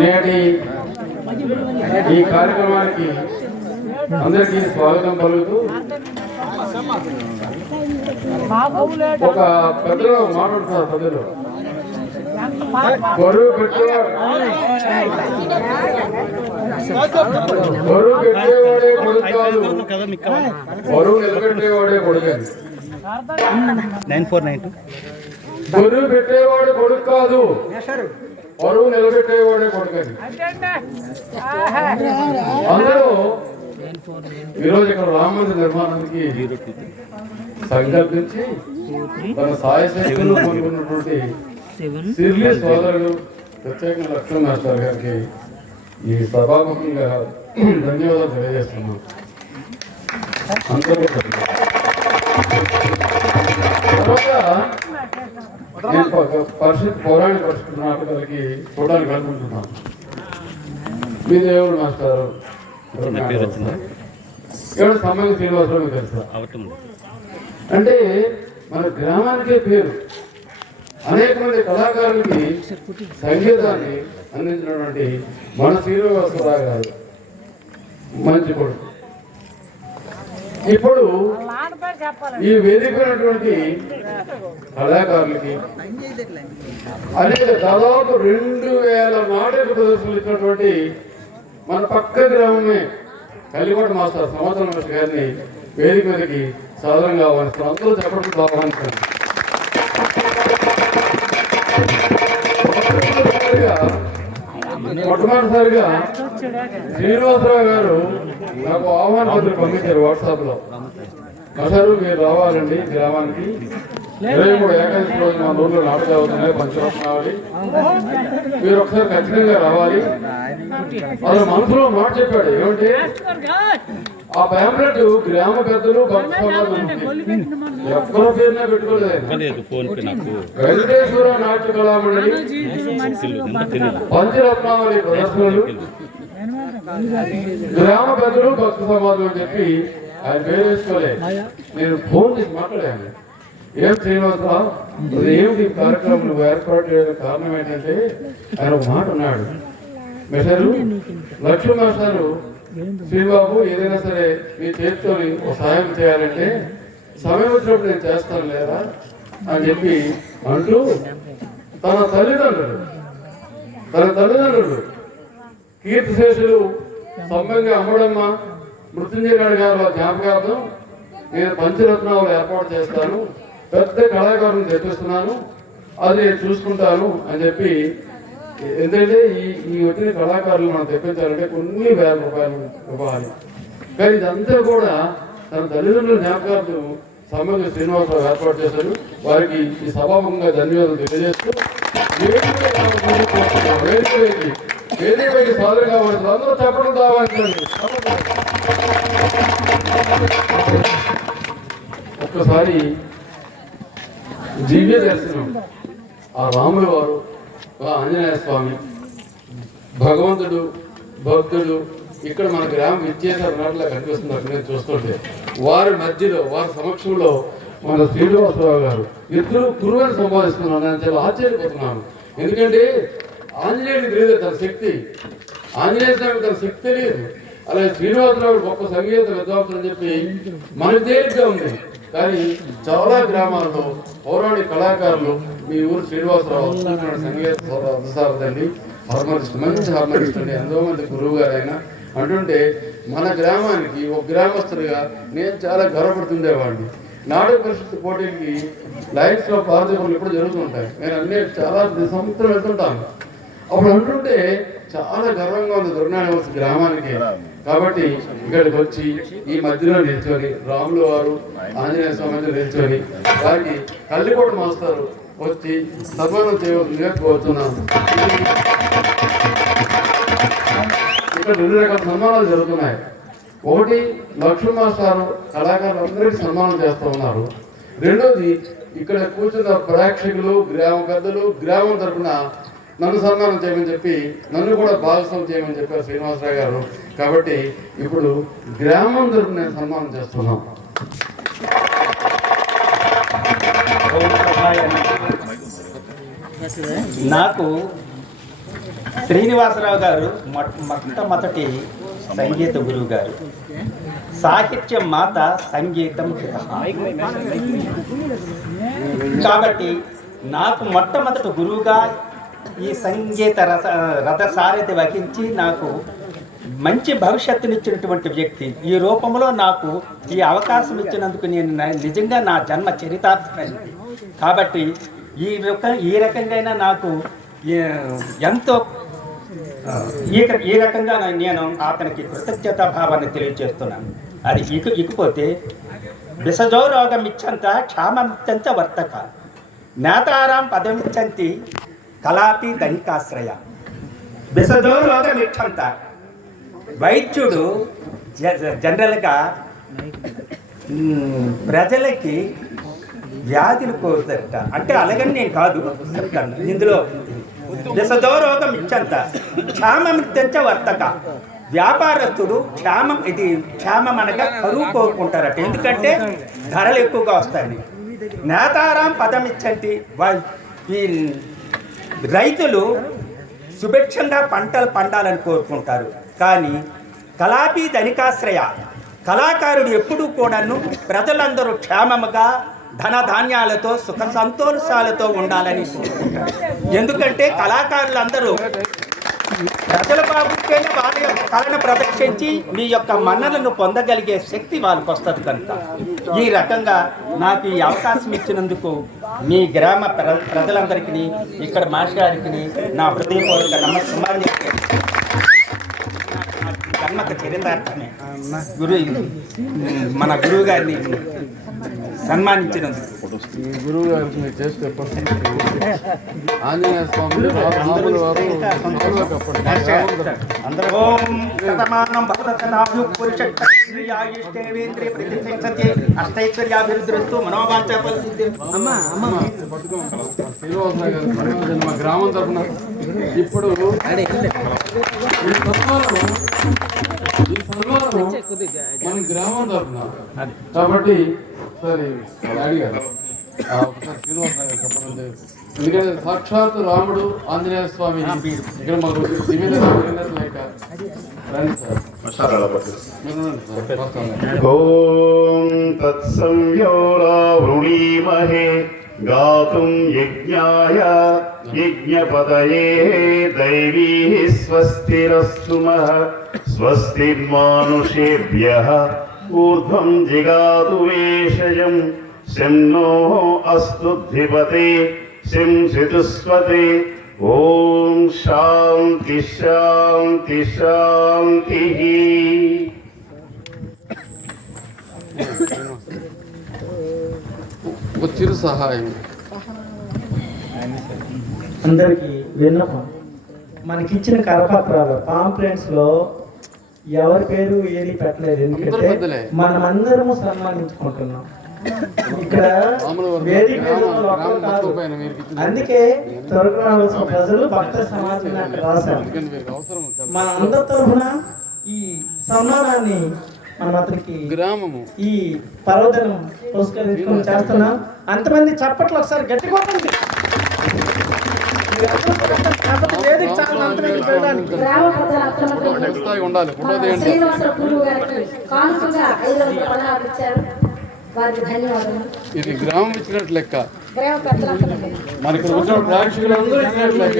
నేటి ఈ కార్యక్రమానికి అందరికీ స్వాగతం పలుకుతూ ఒక పెద్దలు మాట్లాడుతున్నారు. పెద్దలు బరువు పెట్టేవాడే కొడుకు కాదు, బరువు నిలబెట్టేవాడే కొడుకు. 9492 బరువు పెట్టేవాడు కొడుకు కాదు, బరువు నిలబెట్టేవాడే కొడుకు. అందరూ ఈరోజు ఇక్కడ రామ మందిర నిర్మాణానికి సంకల్పించి తన సాయశక్తులు కోరుకున్నటువంటి సిర్లీ సోదరుడు ప్రత్యేకంగా లక్ష్మణ్ మాస్టర్ గారికి ఈ సభాముఖంగా ధన్యవాదాలు తెలియజేస్తున్నాను. తర్వాత నేను పౌరాణిక పరిస్థితి నాటకాలకి చూడడానికి అనుకుంటున్నాను. మీ దేవుడు మాస్టర్ ఎవరు సంబంధం శ్రీనివాసరావు తెలుసా? అంటే మన గ్రామానికే పేరు. అనేక మంది కళాకారులకి సంగీతాన్ని అందించినటువంటి మన శ్రీనివాసరావు గారు మంచి కొడుకు. ఇప్పుడు ఈ వేదికైనటువంటి కళాకారులకి అనేక దాదాపు 2000 నాటక ప్రదర్శనలు ఇచ్చినటువంటి మన పక్క గ్రామమే కలికోట మాస్టర్ సంవత్సరం మాస్టర్ గారిని వేదిక మీదకి సాధారణంగా ఆహ్వానిస్తారు. అందరూ చెప్పడం ఆహ్వానిస్తారు. మొట్టమొదటిసారిగా శ్రీనివాసరావు గారు నాకు ఆహ్వాన పత్రిక పంపించారు వాట్సాప్ లో. మాస్టారు మీరు రావాలండి గ్రామానికి, 23 ఏకాదశి రోజు మా ఊళ్ళో నాటకాలు అవుతున్నాయి, పంచరత్నం రావాలి, మీరు ఒకసారి ఖచ్చితంగా రావాలి. అతను మనసులో మాట చెప్పాడు. ఏమంటే ఆ ప్యాంప్లెట్ గ్రామ పెద్దలు ఎవ్వరి పేరునే పెట్టుకోలేదు. వెంకటేశ్వర నాట్య కళామండలి పంచరత్నావళి ప్రదర్శనలు గ్రామ పెద్దలు భక్త సమాజం అని చెప్పి ఆయన పేరు వేసుకోలేదు. నేను ఫోన్ చేసి మాట్లాడాను. ఏం శ్రీనివాసరావు ఏమిటి కార్యక్రమం నువ్వు ఏర్పాటు చేయడానికి కారణం ఏంటంటే ఆయన ఒక మాట అన్నాడు. మెసరు లక్ష్మణ్ మాస్టారు శ్రీబాబు ఏదైనా సరే మీ చేతితో ఒక సాయం చేయాలంటే సమయం వచ్చినప్పుడు నేను చేస్తాను లేదా అని చెప్పి అంటూ తన తల్లిదండ్రులు కీర్తిశేషులు సంబంగా అమ్మడమ్మ మృత్యుంజయ గారి జ్ఞాపకార్థం నేను పంచరత్నాలు ఏర్పాటు చేస్తాను, పెద్ద కళాకారుని తెప్పిస్తున్నాను, అది నేను చూసుకుంటాను అని చెప్పి. ఎందుకంటే ఈ వచ్చిన కళాకారులు మనం తెప్పించాలంటే కొన్ని వేల రూపాయలు ఇవ్వాలి. కానీ ఇదంతా కూడా తన తల్లిదండ్రుల జ్ఞాపకార్థం సంబంధ శ్రీనివాసరావు ఏర్పాటు చేశారు. వారికి ఈ సభాముఖంగా ధన్యవాదాలు తెలియజేస్తూ వేదికపైకి సాధన కావాలి. అందరూ చెప్పడం కావాలి. ఒక్కసారి దివ్య దర్శనం ఆ రాముల వారు, ఆంజనేయ స్వామి, భగవంతుడు, భక్తుడు ఇక్కడ మన గ్రామం ఇచ్చేసారు నాట్లా కనిపిస్తుంది. అక్కడ నేను చూస్తుంటే వారి మధ్యలో వారి సమక్షంలో మన శ్రీనివాసరావు గారు ఇద్దరు కురువని సంపాదిస్తున్నాను. నేను చాలా ఆశ్చర్యపోతున్నాను. ఎందుకంటే ఆంజనేయుడికి తెలియదు తన శక్తి, ఆంజనేయ స్వామి తన శక్తి తెలియదు. అలాగే శ్రీనివాసరావు గొప్ప సంగీత విద్వాంసులు అని చెప్పి మనకు తేలిగ్గా ఉంది. కానీ చాలా గ్రామాల్లో పౌరాణిక కళాకారులు మీ ఊరు శ్రీనివాసరావు సంగీత సారథండి, హార్మోనిస్ట్, మంచి హార్మోనిస్ట్ అండి, ఎంతో మంది గురువు గారు ఆయన అంటుంటే మన గ్రామానికి ఒక గ్రామస్తుడిగా నేను చాలా గర్వపడుతుండేవాడిని. నాటక పరిషత్ పోటీలకి లైన్స్ లో పార్దీపులు ఇప్పుడు జరుగుతుంటాయి. నేను అన్ని చాలా సంవత్సరం వెళ్తుంటాను. అప్పుడు అంటుంటే చాలా గర్వంగా ఉంది దుర్నాయవలసి గ్రామానికి. కాబట్టి ఇక్కడికి వచ్చి ఈ మధ్యలో నిల్చొని రాములు వారు ఆంజనేయ స్వామి నిల్చొని వారికి కల్లికోట మాస్టారు వచ్చి సన్మానం చేయవలసిందిగా కోరుతున్నాను. ఇక్కడ 2 రకాల సన్మానాలు జరుగుతున్నాయి. ఒకటి లక్ష్మణ్ మాస్టారు కళాకారులు అందరికీ సన్మానం చేస్తూ ఉన్నారు. రెండోది ఇక్కడ కూర్చున్న ప్రేక్షకులు, గ్రామ పెద్దలు, గ్రామం తరఫున నన్ను సన్మానం చేయమని చెప్పి నన్ను కూడా భాగస్వామ్యం చేయమని చెప్పారు శ్రీనివాసరావు గారు. కాబట్టి ఇప్పుడు గ్రామం తరఫున నేను సన్మానం చేస్తున్నాను. నాకు శ్రీనివాసరావు గారు మొట్టమొదటి సంగీత గురువు గారు. సాహిత్యం మాత, సంగీతం పిత. కాబట్టి నాకు మొట్టమొదటి గురువుగా ఈ సంగీత రథసారథి వహించి నాకు మంచి భవిష్యత్తునిచ్చినటువంటి వ్యక్తి. ఈ రూపంలో నాకు ఈ అవకాశం ఇచ్చినందుకు నేను నిజంగా నా జన్మ చరితార్థమైంది. కాబట్టి ఈ రకంగా నాకు ఎంతో ఈ రకంగా నేను అతనికి కృతజ్ఞతా భావాన్ని తెలియజేస్తున్నాను. అది ఇకపోతే విసజో రోగమిచ్చంత క్షామమిచ్చంత వర్తక నేతారాం పదమిచ్చంతి కలాపి ధనికాశ్రయ. విసజో రోగమిచ్చంత వైద్యుడు జనరల్గా ప్రజలకి వ్యాధులు కోరుతారట. అంటే అలాగని నేను కాదు చెప్తాను. ఇందులో విసజో రోగం ఇచ్చంత క్షామమిచ్చంత వర్తక. వ్యాపారస్తుడు క్షామం అనగా కరువు కోరుకుంటారట. ఎందుకంటే ధరలు ఎక్కువగా వస్తాయని. నేతారాం పదం ఇచ్చంటి ఈ రైతులు సుభిక్షంగా పంటలు పండాలని కోరుకుంటారు. కానీ కళాపి ధనికాశ్రయ, కళాకారుడు ఎప్పుడూ కూడాను ప్రజలందరూ క్షేమముగా ధనధాన్యాలతో సుఖ సంతోషాలతో ఉండాలని కోరుకుంటారు. ఎందుకంటే కళాకారులందరూ ప్రజల బాబుకేనే వాళ్ళ యొక్క కళను ప్రదర్శించి మీ యొక్క మన్నలను పొందగలిగే శక్తి వాళ్ళకి వస్తుంది. కనుక ఈ రకంగా నాకు ఈ అవకాశం ఇచ్చినందుకు మీ గ్రామ ప్రజలందరికీ, ఇక్కడ మాస్టర్ గారికి నా హృదయపూర్వక నమస్కారం. జన్మక చరితార్థమే మన గురువు గారిని సన్మానించినందుకు. గురువు గారికి మీరు చేస్తే ఆంజనేయ స్వామి రాములు వారు మా గ్రామం తరఫున ఇప్పుడు మన గ్రామం తరఫున కాబట్టి సరే అడిగారు ఒకసారి శ్రీనివాసరావు గారు చెప్పండి. ఎందుకంటే సాక్షాత్ రాముడు ఆంజనేయ స్వామి ఇక్కడ మాకు ఓం తత్సంయోరావృణీమహే గాతుం యజ్ఞాయ యజ్ఞపతయే దైవీ స్వస్తిరస్తు స్వస్తిర్మానుషేభ్యః ఊర్ధ్వం జిగాతు వేషయం శం నో అస్తు ధిపతే శం చతుస్వతే. ఓం శాంతి శాంతి శాంతి. చిరు సహాయం అందరికీ విన్నపం. మనకిచ్చిన కరపత్రాలు పాంప్లెంట్స్లో ఎవరి పేరు ఏది పెట్టలేదు. ఎందుకంటే మనమందరము సన్మానించుకుంటున్నాం. ఇక్కడ వేదిక కాదు. అందుకే త్వరగా రావాల్సిన ప్రజలు భక్త సమాజం రాశారు. మన అందరి తరఫున ఈ సన్మానాన్ని మనం అతనికి గ్రామము ఈ పర్వదినం పురస్కరించుకొని చేస్తున్నాం. అంతమంది చప్పట్లు ఒకసారి గట్టిగా ఉండాలి. ఇది గ్రామం ఇచ్చినట్టు లెక్క. మనకి వచ్చిన ప్రేక్షకులందరూ ఇచ్చినట్టు లెక్క.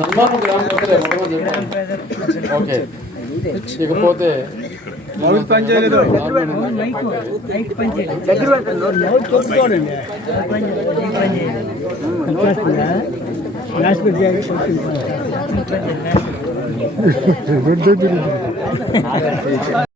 సన్మానం గ్రామం ఓకే. ఇకపోతే